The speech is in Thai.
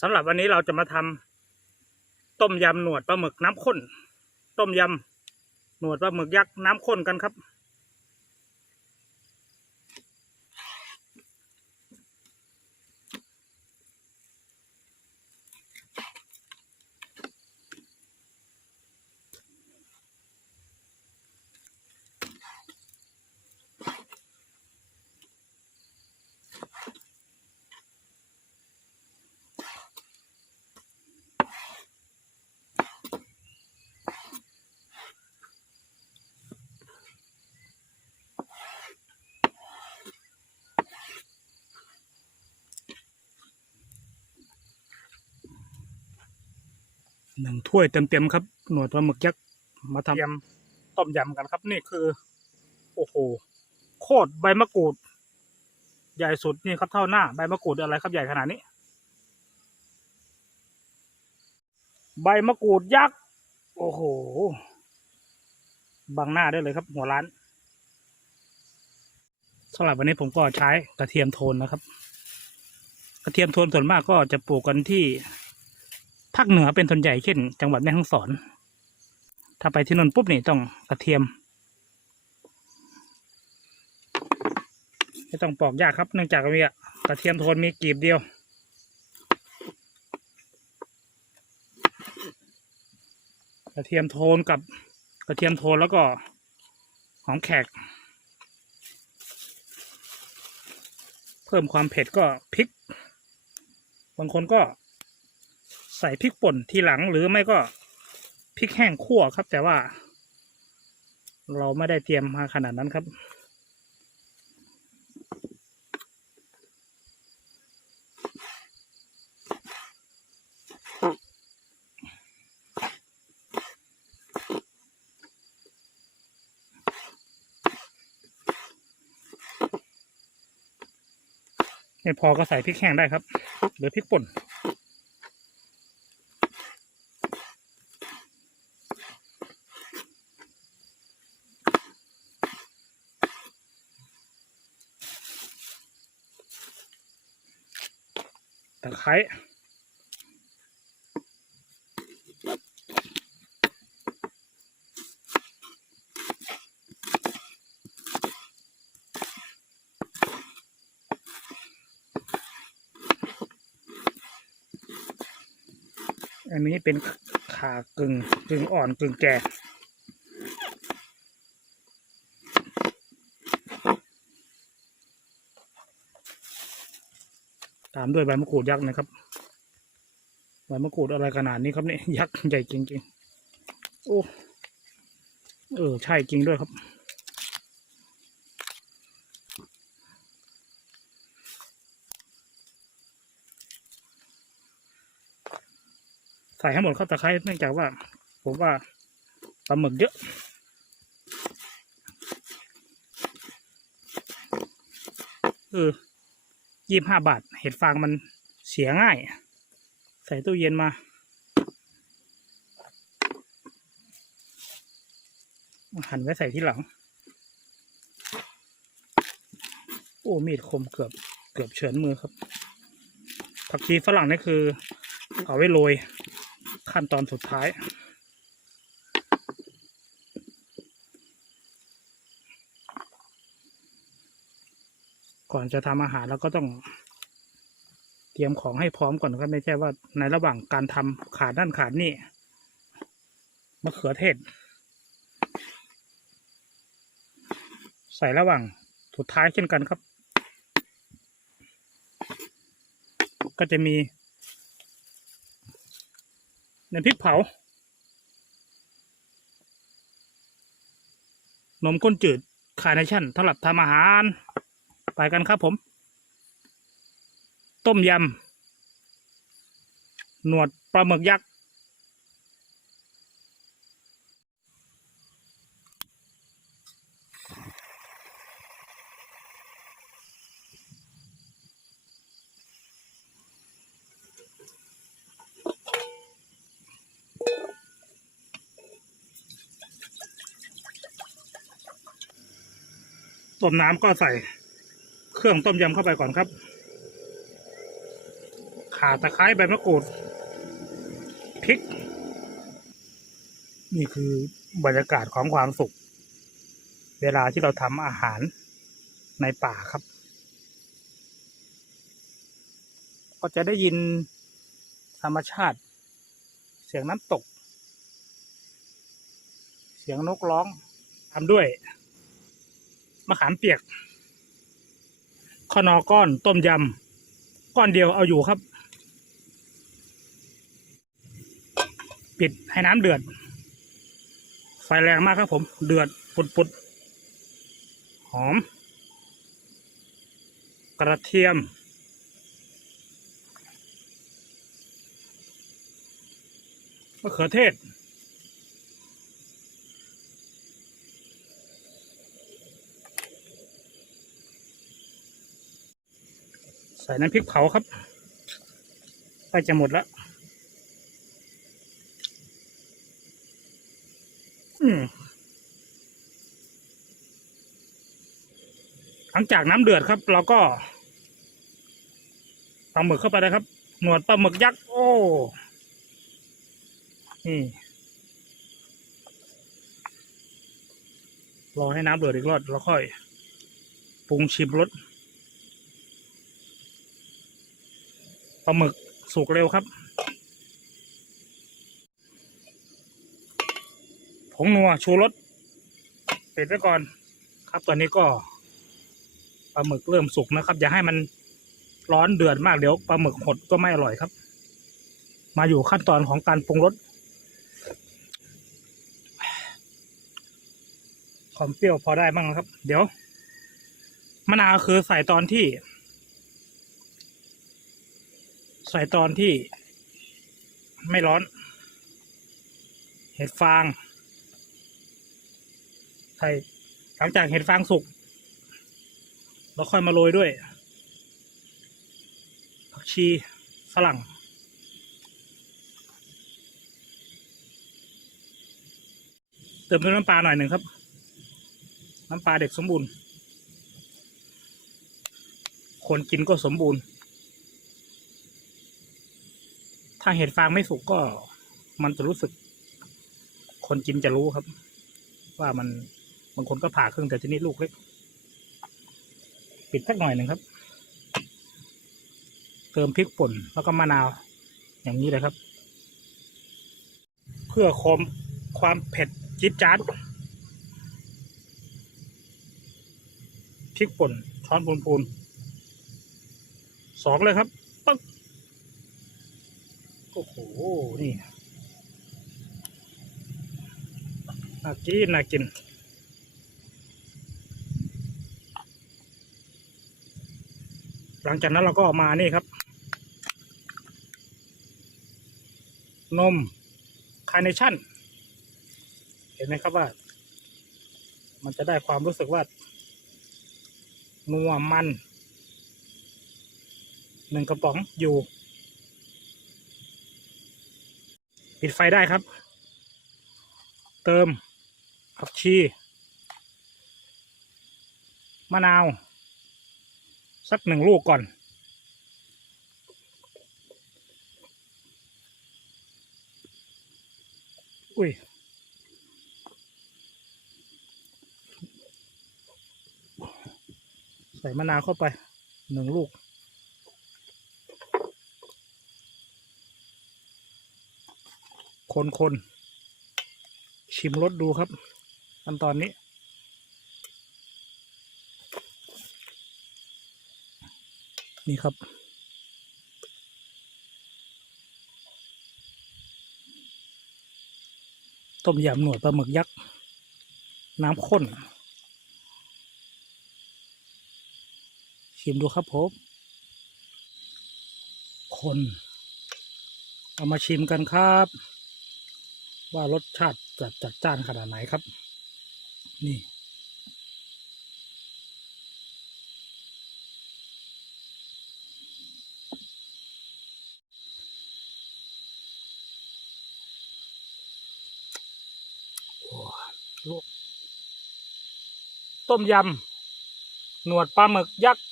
สำหรับวันนี้เราจะมาทำต้มยำหนวดปลาหมึกน้ำข้น ต้มยำหนวดปลาหมึกยักษ์น้ำข้นกันครับ หนึ่งถ้วยเต็มๆครับ หนวดปลาหมึกยักษ์มาทำยำต้มยำกันครับ นี่คือ โอ้โหโคตรใบมะกรูด ใหญ่สุดนี่ครับเท่าหน้า ใบมะกรูดอะไรครับใหญ่ขนาดนี้ ใบมะกรูดยักษ์โอ้โหบังหน้าได้เลยครับ หัวร้านสำหรับวันนี้ผมก็ใช้กระเทียมโทนนะครับ กระเทียมโทนส่วนมากก็จะปลูกกันที่ ภาคเหนือเป็นส่วนใหญ่เช่น จังหวัดแม่ฮ่องสอน ถ้าไปที่นนท์ปุ๊บนี่ต้องกระเทียมไม่ต้องปอกยากครับเนื่องจากมีกระเทียมโทนมีกลีบเดียว กระเทียมโทนกับกระเทียมโทนแล้วก็หอมแขก เพิ่มความเผ็ดก็พริก บางคนก็ ใส่พริกป่นทีหลังหรือไม่ก็พริกแห้งคั่วครับ แต่ว่า เราไม่ได้เตรียมมาขนาดนั้นครับ ไม่พอก็ใส่พริกแห้งได้ครับ หรือพริกป่น ไคร้อันนี้เป็นขากึ่งกึ่งอ่อนกึ่งแก่ ตามด้วยใบมะกรูดยักษ์นะครับใบมะกรูดอะไรขนาดนี้ครับเนี่ยยักษ์ใหญ่จริงๆ โอ้ เออ ใช่จริงด้วยครับ ใส่ให้หมดครับตะไคร้เนื่องจากว่า ผมว่าปลาหมึกเยอะเออ ยี่ห้าบาท เห็ดฟางมันเสียง่าย ใส่ตู้เย็นมา หั่นไว้ใส่ที่หลัง โอ้ มีดคมเกือบเกือบเฉือนมือครับ ผักชีฝรั่งนี่คือ เอาไว้โรยขั้นตอนสุดท้าย ก่อนจะทำอาหารเราก็ต้อง เตรียมของให้พร้อมก่อนครับไม่ใช่ว่าในระหว่างการทำขาดนั่นขาดนี่มะเขือเทศ ใส่ระหว่างสุดท้ายเช่นกันครับ ก็จะมีน้ำพริกเผานมข้นจืดคาร์เนชั่นสำหรับทำอาหาร ไปกันครับผม ต้มยำ หนวดปลาหมึกยักษ์ ต้มน้ำก็ใส่ เครื่องต้มยำเข้าไปก่อนครับขข่าตะไคร้ใบมะกรูดพริก นี่คือบรรยากาศของความสุข เวลาที่เราทำอาหารในป่าครับ ก็จะได้ยินธรรมชาติ เสียงน้ำตก เสียงนกร้องตามด้วยมะขามเปียก ขอนอก้อนต้มยำก้อนเดียวเอาอยู่ครับ ปิดให้น้ำเดือด ไฟแรงมากครับผม เดือดปุดปุดหอม กระเทียม มะเขือเทศ ใส่น้ำพริกเผาครับใกล้จะหมดแล้วหลังจากน้ำเดือดครับ เราก็ปลาหมึกเข้าไปเลยครับ หนวดปลาหมึกยักษ์โอ้นี่รอให้น้ำเดือดอีกรอบแล้วค่อยปรุงชิมรส ลาหมึกสุกเร็วครับ ผงนัวชูรสปิดไว้ก่อน ครับตอนนี้ก็ปลาหมึกเริ่มสุกนะครับ อย่าให้มันร้อนเดือดมากเดี๋ยวปลาหมึกหดก็ไม่อร่อยครับ มาอยู่ขั้นตอนของการปรุงรสความเปรี้ยวพอได้บ้างครับ เดี๋ยวมะนาวคือใส่ตอนที่ ใส่ตอนที่ไม่ร้อน เห็ดฟาง ใส่หลังจากเห็ดฟางสุกเราค่อยมาโรยด้วย ผักชีฝรั่งเติมด้วยน้ำปลาหน่อยหนึ่งครับ น้ำปลาเด็กสมบูรณ์ คนกินก็สมบูรณ์ ถ้าเห็ดฟางไม่สุกก็มันจะรู้สึก คนกินจะรู้ครับ ว่ามันบางคนก็ผ่าครึ่งแต่ทีนี้ลูกเล็ก ปิดสักหน่อยหนึ่งครับ เติมพริกป่นแล้วก็มะนาว อย่างนี้เลยครับ เพื่อคมความเผ็ดจิ๊ดจ๊าดพริกป่นช้อนพูนๆสองเลยครับ อ้โห นี่น่ากินน่ากินหลังจากนั้นเราก็มานี่ครับ นมคาร์เนชั่น เห็นไหมครับว่า มันจะได้ความรู้สึกว่า นัวมัน หนึ่งกระป๋องอยู่ ปิดไฟได้ครับ เติมผักชีมะนาว สักหนึ่งลูกก่อน อุ้ยใส่มะนาวเข้าไปหนึ่งลูก คนคนชิมรสดูครับขั้นตอนนี้ นี่ครับ ต้มยำหนวดปลาหมึกยักษ์ น้ำข้น ชิมดูครับผมคน เอามาชิมกันครับ ว่ารสชาติจะจัดจ้านขนาดไหนครับ นี่ ต้มยำ หนวดปลาหมึกยักษ์